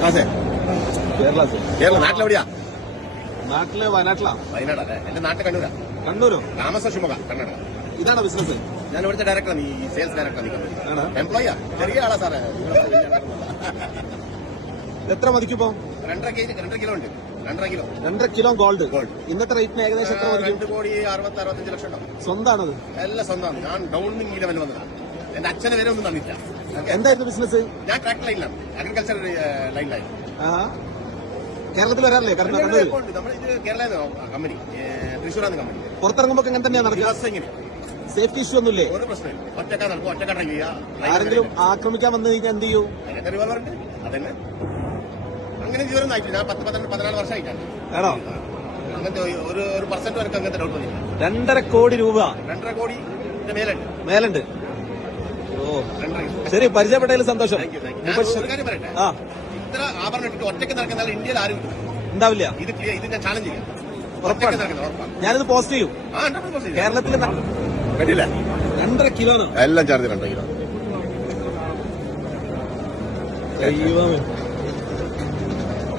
ആകാശേ കേരള കേരള നാട്ടിലെവിടെയാ നാട്ടിൽ വയനാട്ടിലാ. വയനാട് അല്ലേ? എന്റെ നാട്ടിൽ കണ്ണൂരാ. കണ്ണൂരോ? താമസ ശുമക കണ്ണട. ഇതാണോ ബിസിനസ് ഞാൻ ഇവിടുത്തെ ഡയറക്ടറാണ് ഈ സെയിൽസ് ഡയറക്ടറാണ് എംപ്ലോയിയാ ചെറിയ ആളാ സാറേ. എത്ര മതിക്കിപ്പോ രണ്ടര കേജി രണ്ടര കിലോ ഉണ്ട്. രണ്ടര കിലോ. രണ്ടര കിലോ ഗോൾഡ് ഗോൾഡ് ഇന്നത്തെ റേറ്റിന് ഏകദേശം എത്ര രണ്ട് കോടി അറുപത്തി അറുപത്തഞ്ച് ലക്ഷം സ്വന്തമാണത് എല്ലാം സ്വന്തമാണ് ഞാൻ ഈ ലെവൽ വന്നതാണ് എന്റെ അച്ഛനെ വരെ ഒന്നും Okay? എന്തായിരുന്നു ബിസിനസ് ഞാൻ ട്രാക്ടർ ലൈനിലാണ് അഗ്രികൾച്ചർ ലൈനിലായിരുന്നു കേരളത്തിൽ വരാറില്ലേ? കേരള കമ്പനി. തൃശ്ശൂരാണ് കമ്പനി. പുറത്തിറങ്ങുമ്പോ എങ്ങനെ? തന്നെയാണ് നടക്കുക ഇങ്ങനെ സേഫ്റ്റി ഇഷ്യൂ ഒന്നുമില്ലേ ആരെങ്കിലും ആക്രമിക്കാൻ വന്നു കഴിഞ്ഞാൽ എന്ത് ചെയ്യൂ? അങ്ങനെ ജീവനൊന്നും ആയിട്ടില്ല. പത്ത് പന്ത്രണ്ട് പതിനാല് വർഷമായിട്ടാണ്. ആണോ? അങ്ങനത്തെ ഒരു- പെർസെന്റ് വരെ അങ്ങനത്തെ ഡൗട്ട് വന്നില്ല രണ്ടര കോടി രൂപ. രണ്ടര കോടി മേലുണ്ട്. മേലുണ്ട്. ശരി പരിചയപ്പെട്ടതിൽ സന്തോഷം. ആ. ഇത്ര ആഭരണം ഇട്ടിട്ട് ഒറ്റയ്ക്ക് നടക്കുന്ന ഇന്ത്യയിൽ ആരും ഉണ്ടാവില്ല. ഇത് ക്ലിയർ ഇത് ഞാൻ ചാലഞ്ച് ചെയ്യാം. ഞാനിത് പോസ്റ്റ് ചെയ്യും. കേരളത്തിൽ കണ്ടില്ല രണ്ടര കിലോ എല്ലാം ചാർജ് രണ്ട കിലോ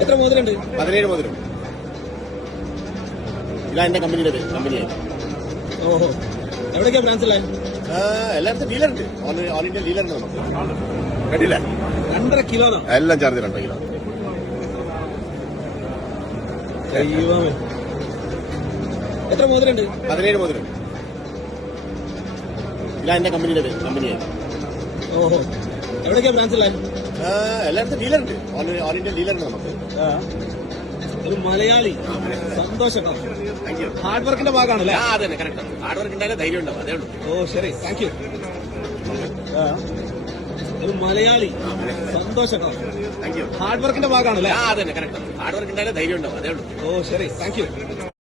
എത്ര മോതിരുണ്ട്? പതിനേഴ് മോതിരം. ഇതാ എന്റെ കമ്പനിയുടെ പേര് കമ്പനിയായി ഓഹോ. എവിടേക്കാ ബ്രാഞ്ചിലെ എല്ലായിടത്തും ഡീലറുണ്ട് ഓൾ ഓൾ ഇന്ത്യ ഡീലറുണ്ട് നമുക്ക്. കണ്ടില്ല? രണ്ടര കിലോ എല്ലാം ചാർജ് രണ്ടര കിലോ. എത്ര മോതിരുണ്ട്? പതിനേഴ് മുതലും ഇല്ല എന്റെ കമ്പനിയുടെ പേര് കമ്പനിയായി ഓഹോ. എവിടെയൊക്കെയാ ബ്രാഞ്ചിലെ എല്ലായിടത്തും ഡീലർ ഓൾ ഓൾ ഇന്ത്യ ഡീലറുണ്ട് നമുക്ക്. ഒരു മലയാളി. സന്തോഷം ഹാർഡ് വർക്കിന്റെ ഭാഗമാണല്ലേ? ആ അതെ കറക്റ്റ് ഹാർഡ് വർക്ക് ഉണ്ടായാലും ധൈര്യം ഉണ്ടാവും അതേ ഉള്ളൂ. ഓ ശരി. താങ്ക് യു ഒരു മലയാളി. സന്തോഷം ഹാർഡ് വർക്കിന്റെ ഭാഗമാണല്ലേ? ആ അതെ കറക്റ്റ് ഹാർഡ് വർക്ക് ഉണ്ടായാലും ധൈര്യം ഉണ്ടാവും അതേ ഉള്ളൂ. ഓ ശരി. Thank you